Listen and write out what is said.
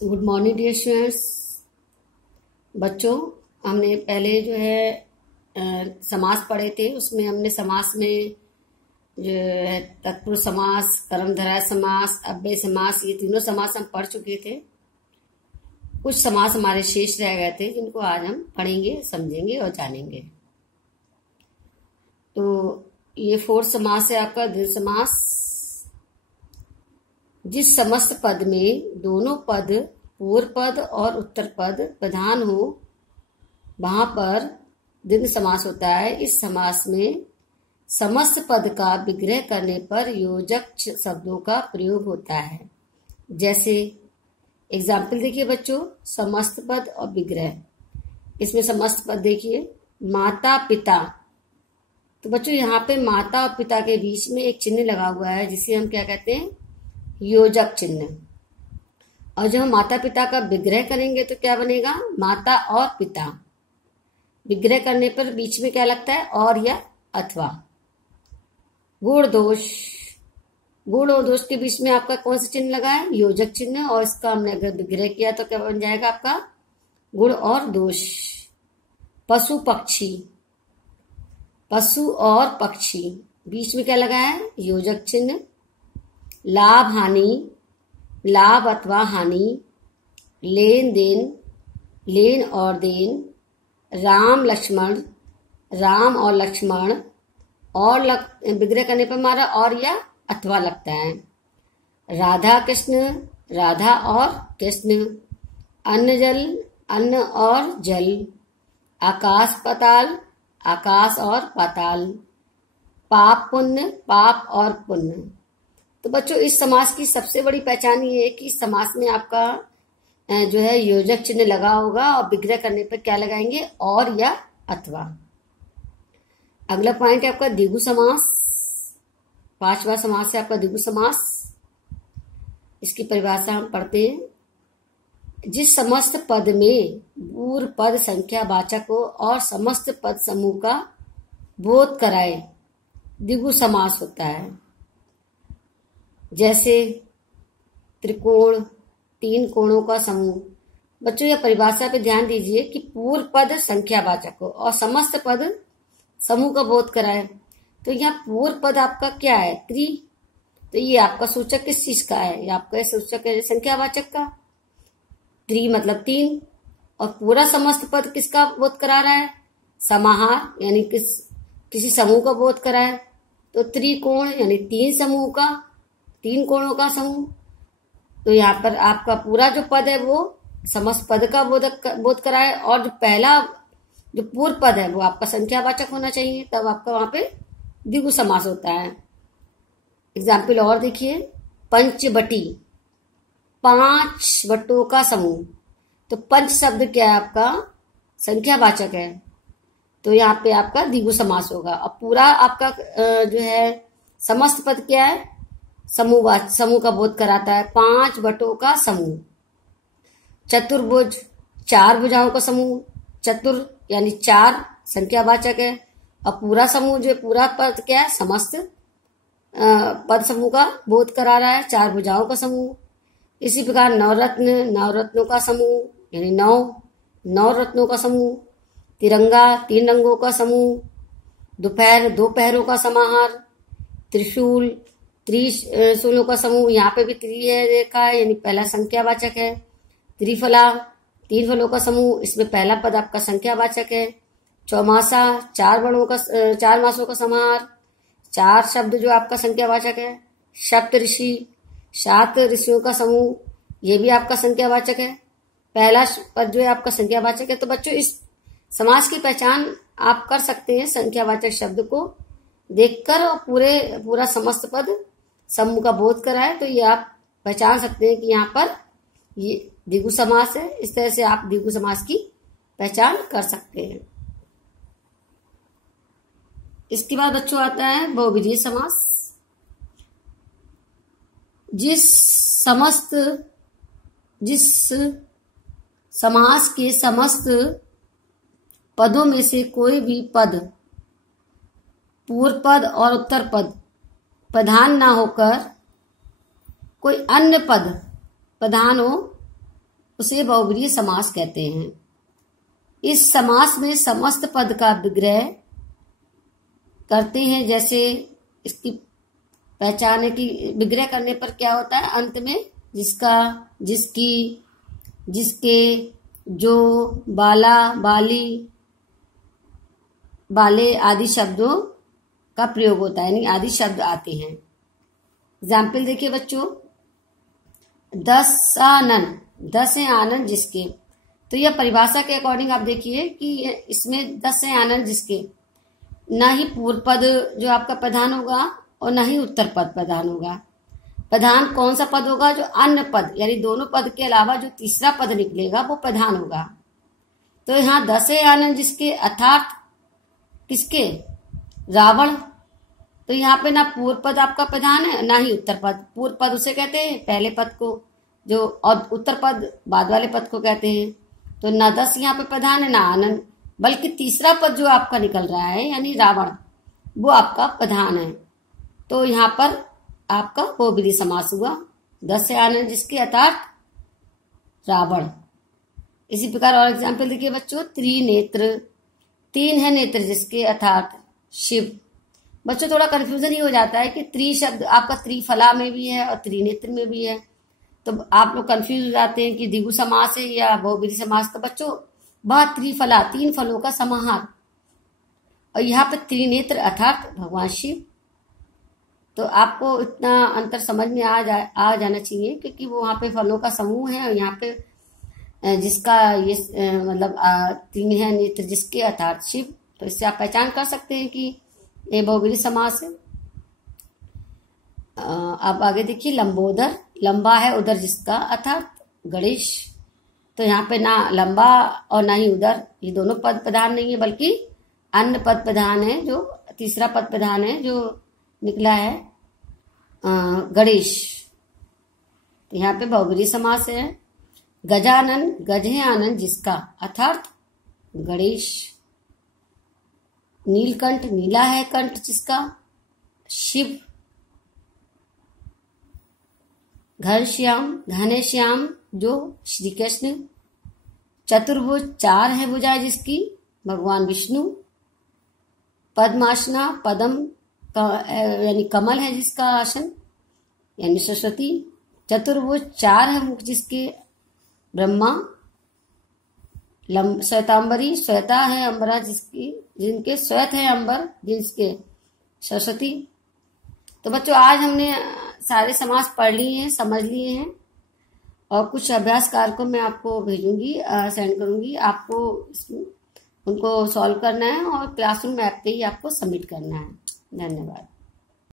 Good morning dear students. बच्चों, हमने पहले जो है समास पढ़े थे। उसमें हमने समास में जो है तत्पुरुष समास, कर्मधारय समास, अव्यय समास, ये तीनों समास हम पढ़ चुके थे। कुछ समास हमारे शेष रह गए थे जिनको आज हम पढ़ेंगे, समझेंगे और जानेंगे। तो ये फोर्थ समास है आपका द्वंद्व समास। जिस समस्त पद में दोनों पद पूर्व पद और उत्तर पद प्रधान हो वहां पर द्वंद्व समास होता है। इस समास में समस्त पद का विग्रह करने पर योजक शब्दों का प्रयोग होता है। जैसे एग्जाम्पल देखिए बच्चों, समस्त पद और विग्रह। इसमें समस्त पद देखिए, माता पिता। तो बच्चों यहाँ पे माता और पिता के बीच में एक चिन्ह लगा हुआ है जिसे हम क्या कहते हैं, योजक चिन्ह। और जब हम माता पिता का विग्रह करेंगे तो क्या बनेगा, माता और पिता। विग्रह करने पर बीच में क्या लगता है, और या अथवा। गुण दोष, गुण और दोष के बीच में आपका कौन सा चिन्ह लगा है, योजक चिन्ह। और इसका हमने अगर विग्रह किया तो क्या बन जाएगा आपका, गुण और दोष। पशु पक्षी, पशु और पक्षी, बीच में क्या लगा है, योजक चिन्ह। लाभ हानि, लाभ अथवा हानि। लेन देन, लेन और देन। राम लक्ष्मण, राम और लक्ष्मण। और विग्रह करने पर हमारा और या अथवा लगता है। राधा कृष्ण, राधा और कृष्ण। अन्न जल, अन्न और जल। आकाश पाताल, आकाश और पाताल। पाप पुण्य, पाप और पुण्य। तो बच्चों इस समास की सबसे बड़ी पहचान ये है कि समास में आपका जो है योजक चिन्ह लगा होगा और विग्रह करने पर क्या लगाएंगे, और या अथवा। अगला पॉइंट है आपका द्विगु समास। पांचवा समास है आपका द्विगु समास। इसकी परिभाषा हम पढ़ते हैं। जिस समस्त पद में पूर्व पद संख्या वाचक हो और समस्त पद समूह का बोध कराए द्विगु समास होता है। जैसे त्रिकोण, तीन कोणों का समूह। बच्चों यह परिभाषा पे ध्यान दीजिए कि पूर्व पद संख्यावाचक हो और समस्त पद समूह का बोध कराए। तो यहाँ पूर्व पद आपका क्या है, त्रि। तो ये आपका सूचक किस चीज का है, ये आपका सूचक है संख्यावाचक का। त्रि मतलब तीन। और पूरा समस्त पद किसका बोध करा रहा है, समाहार, यानी किसी समूह का बोध कराए। तो त्रिकोण यानी तीन समूह का, तीन कोणों का समूह। तो यहाँ पर आपका पूरा जो पद है वो समस्त पद का बोध कराए, और जो पहला जो पूर्व पद है वो आपका संख्यावाचक होना चाहिए, तब आपका वहां पे द्विगु समास होता है। एग्जाम्पल और देखिए, पंचवटी, पांच वटों का समूह। तो पंच शब्द क्या है आपका, संख्यावाचक है, तो यहाँ पे आपका द्विगु समास होगा। और पूरा आपका जो है समस्त पद क्या है, समूह का बोध कराता है, पांच वटों का समूह। चतुर्भुज, चार भुजाओं का समूह। चतुर यानी चार संख्यावाचक है, और पूरा समूह जो पूरा पद क्या है, समस्त पद समूह का बोध करा रहा है, चार भुजाओं का समूह। इसी प्रकार नवरत्न, नवरत्नों का समूह, यानी नौ रत्नों का समूह। तिरंगा, तीन रंगों का समूह। दोपहर, दो पहरों का समाहार। त्रिशूल, त्रिशूलों का समूह। यहाँ पे भी त्रि है देखा है, यानी पहला संख्यावाचक है। त्रिफला, तीन फलों का समूह, इसमें पहला पद आपका संख्यावाचक है। चौमासा, चार मासों का समाहार, चार शब्द जो आपका संख्यावाचक है। सप्त ऋषि, सात ऋषियों का समूह, ये भी आपका संख्यावाचक है। पहला पद जो है आपका संख्यावाचक है। तो बच्चों इस समास की पहचान आप कर सकते हैं संख्यावाचक शब्द को देखकर, और पूरा समस्त पद समूह का बोध कराए तो ये आप पहचान सकते हैं कि यहाँ पर ये द्विगु समास है। इस तरह से आप द्विगु समास की पहचान कर सकते हैं। इसके बाद बच्चों आता है बहुविधीय समास। जिस समास के समस्त पदों में से कोई भी पद पूर्व पद और उत्तर पद प्रधान ना होकर कोई अन्य पद प्रधान हो उसे बहुब्रीहि समास कहते हैं। इस समास में समस्त पद का विग्रह करते हैं। जैसे इसकी पहचान है कि विग्रह करने पर क्या होता है, अंत में जिसका, जिसकी, जिसके, जो, बाला, बाली, बाले आदि शब्दों का प्रयोग होता है, यानी आदि शब्द आते हैं। एग्जाम्पल देखिए बच्चों, 10 आनन, 10 है आनन जिसके। तो यह परिभाषा के अकॉर्डिंग आप देखिए कि इसमें 10 है आनन जिसके, ना ही पूर्व पद जो आपका प्रधान होगा और ना ही उत्तर पद प्रधान होगा। प्रधान कौन सा पद होगा, जो अन्य पद यानी दोनों पद के अलावा जो तीसरा पद निकलेगा वो प्रधान होगा। तो यहाँ 10 है आनन जिसके अर्थात किसके, रावण। तो यहाँ पे ना पूर्व पद आपका प्रधान है ना ही उत्तर पद। पूर्व पद उसे कहते हैं पहले पद को, जो, और उत्तर पद बाद वाले पद को कहते हैं। तो ना 10 यहाँ पे प्रधान है ना आनंद, बल्कि तीसरा पद जो आपका निकल रहा है यानी रावण, वो आपका प्रधान है। तो यहाँ पर आपका बहुब्रीहि समास हुआ। 10 है आनंद जिसके अर्थात रावण। इसी प्रकार और एग्जाम्पल देखिए बच्चों, त्रिनेत्र, 3 है नेत्र जिसके अर्थात शिव। बच्चों थोड़ा कंफ्यूजन ही हो जाता है कि त्रि शब्द आपका त्रिफला में भी है और त्रिनेत्र में भी है, तो आप लोग कंफ्यूज हो जाते हैं कि द्विगु समास है या बहुब्रीहि समास। तो बच्चों वह त्रिफला, 3 फलों का समाहार, और यहाँ पे त्रिनेत्र अर्थात भगवान शिव। तो आपको इतना अंतर समझ में आ जाना चाहिए, क्योंकि वो वहाँ पे फलों का समूह है और यहाँ पे जिसका ये मतलब 3 है नेत्र जिसके अर्थात शिव। तो इससे आप पहचान कर सकते हैं कि ये बहुब्रीहि समास है। अब आगे देखिए, लंबोदर, लंबा है उदर जिसका अर्थात गणेश। तो यहाँ पे ना लंबा और ना ही उदर, ये दोनों पद प्रधान नहीं है, बल्कि अन्य पद प्रधान है, जो तीसरा पद प्रधान है जो निकला है गणेश। तो यहाँ पे बहुब्रीहि समास है। गजानन, गज है आनंद जिसका अर्थात गणेश। नीलकंठ, नीला है कंठ जिसका शिव। घनश्याम, घने श्याम जो श्री कृष्ण। चतुर्भुज, 4 है भुजा जिसकी भगवान विष्णु। पद्मासना, पद्म यानी कमल है जिसका आसन यानी सरस्वती। चतुर्भुज, 4 है मुख जिसके ब्रह्मा। श्वेतांबरी, श्वेता है अंबरा जिसकी, जिनके श्वेत है अंबर जिसके सरस्वती। तो बच्चों आज हमने सारे समास पढ़ लिए हैं, समझ लिए हैं, और कुछ अभ्यास कारकों मैं आपको भेजूंगी, सेंड करूंगी। आपको उनको सॉल्व करना है और क्लासरूम ऐप पे ही आपको सबमिट करना है। धन्यवाद।